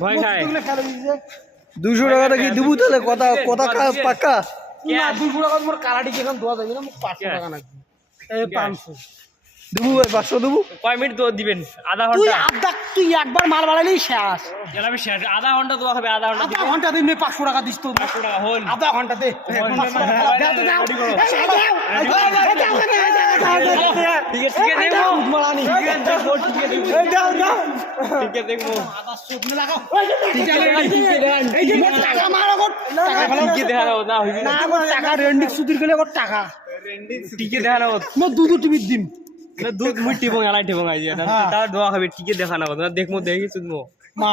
ভয় খায় 200 টাকাটা কি দেবো তাহলে কথা কথা পাক্কা না 200 টাকা মোর কালাটি কি এখন দেওয়া যাবে না 500 টাকা লাগবে এই 500 দেবো ভাই 500 দেবো কয় মিনিট তো দিবেন আধা ঘন্টা তুই একবার মাল বাড়ালেই শেষ গেল আমি শেষ আধা ঘন্টা দেওয়া হবে আধা ঘন্টা দিন 500 টাকা দিস তো 500 টাকা হল আধা ঘন্টাতে টাকা রেন্ডিক সুদির গেলে টাকা টিকে দেখা না দুধ টিভির দিন দুধ মুই টিপং এলাই টিপং আই যায় তার দোয়া হবে টিকে দেখা না কথা দেখমু দেখি সুদমু মা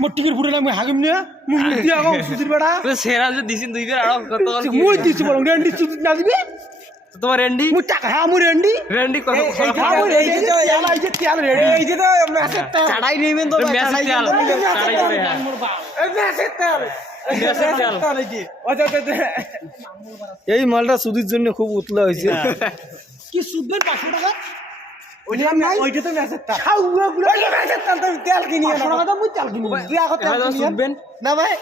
মোর টিকিট ফুটে আমি হাগিম নিয়ে মুই দিয়া গো সুদির বেড়া তো সেরা যে দিছিন দুই বের আরো কত মুই দিছি বল রেন্ডি সুদি না দিবি তোমার রেন্ডি মুই টাকা হ্যাঁ মুই রেন্ডি কত এই যে তেল রেডি এই যে মেসের তেল চাড়াই নেবেন তো মেসেজ তেল চাড়াই করে এই মেসের তেল এই মালটা সুদির জন্য খুব উতলা হয়েছে কি সুদের 500 টাকা ওইটা তো মেসেজ তা তেল কিনি 500 টাকা মুই তেল কিনি তুই আগত তেল সুদবেন না ভাই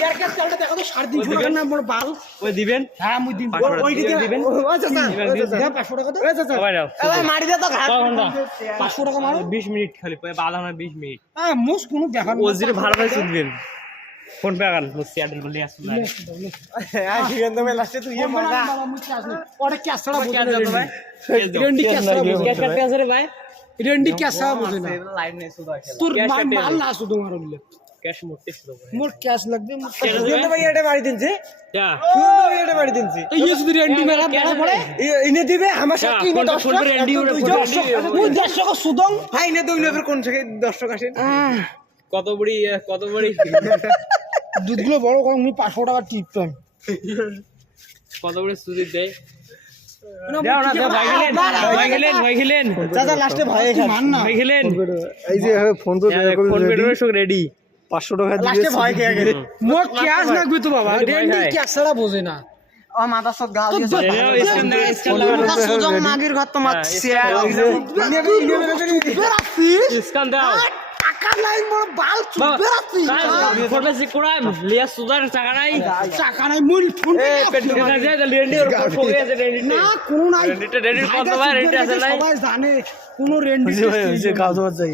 ইয়ার কে তেলটা দেখো তো 350 টাকা না মোর বাল ওই দিবেন হ্যাঁ মুই দিন ওইটা দিবেন আচ্ছা 500 টাকা দে সবাই দাও এ মারি দে তো ঘাট ঘন্টা 500 টাকা মারো 20 মিনিট খালি আধা ঘন্টা 20 মিনিট মোস কোনো দেখার ওজির ভালো করে সুদবেন ফোন পে আগান সিয়াডেল বলে আসুন লাস্টে তুই মজা ওরে ক্যাশ ছাড়া বোঝে না ভাই রেন্ডি ক্যাশ ছাড়া বোঝে ক্যাশ কাটতে আছে রে ভাই রেন্ডি ক্যাশ ছাড়া বোঝে না লাইভ নেই সুদা তোর মাল না শুধু মারো বলে ক্যাশ মোটে ছিল মোর ক্যাশ লাগবে মোর সুন্দর ভাই এটা বাড়ি দিনছে যা সুন্দর ভাই এটা বাড়ি দিনছে এই শুধু রেন্ডি মেলা বড় পড়ে ইনে দিবে আমার সাথে ইনে 10 ফোন টাকা রেন্ডি ওরে মুই 150 টাকা সুদং ভাই ইনে দইলে ফের কোন থেকে 10 টাকা আসেন কত বড়ি দুধগুলো বড় কম মুই 500 টাকা টিপ পাম কত বড়ি সুদি দেয় দাও না ভাই গেলেন দাদা লাস্টে ভাই মান না ভাই গেলেন এই যে ফোন তো ফোন পেডের সব রেডি 500 টাকা দিয়ে লাস্টে ভয় খেয়ে গেল মোর ক্যাশ লাগবে তো বাবা রেন্ডি ক্যাশ ছাড়া বোঝে না ও মাথা সব গাও সুদং মাগির ঘর তো মাছ স্ক্যান দাও টাকা নাই মোর বাল চুপে রাখছি ফোন সে কোড়াই লিয়া সুদার টাকা নাই টাকা নাই মুই ফোন পেট্রোল যায় রেন্ডি ওর ফোন আছে রেন্ডি না কোনো নাই রেন্ডি কত ভাই রেন্ডি আছে নাই সবাই জানে কোনো রেন্ডি হইছে খাওয়া দাওয়া চাই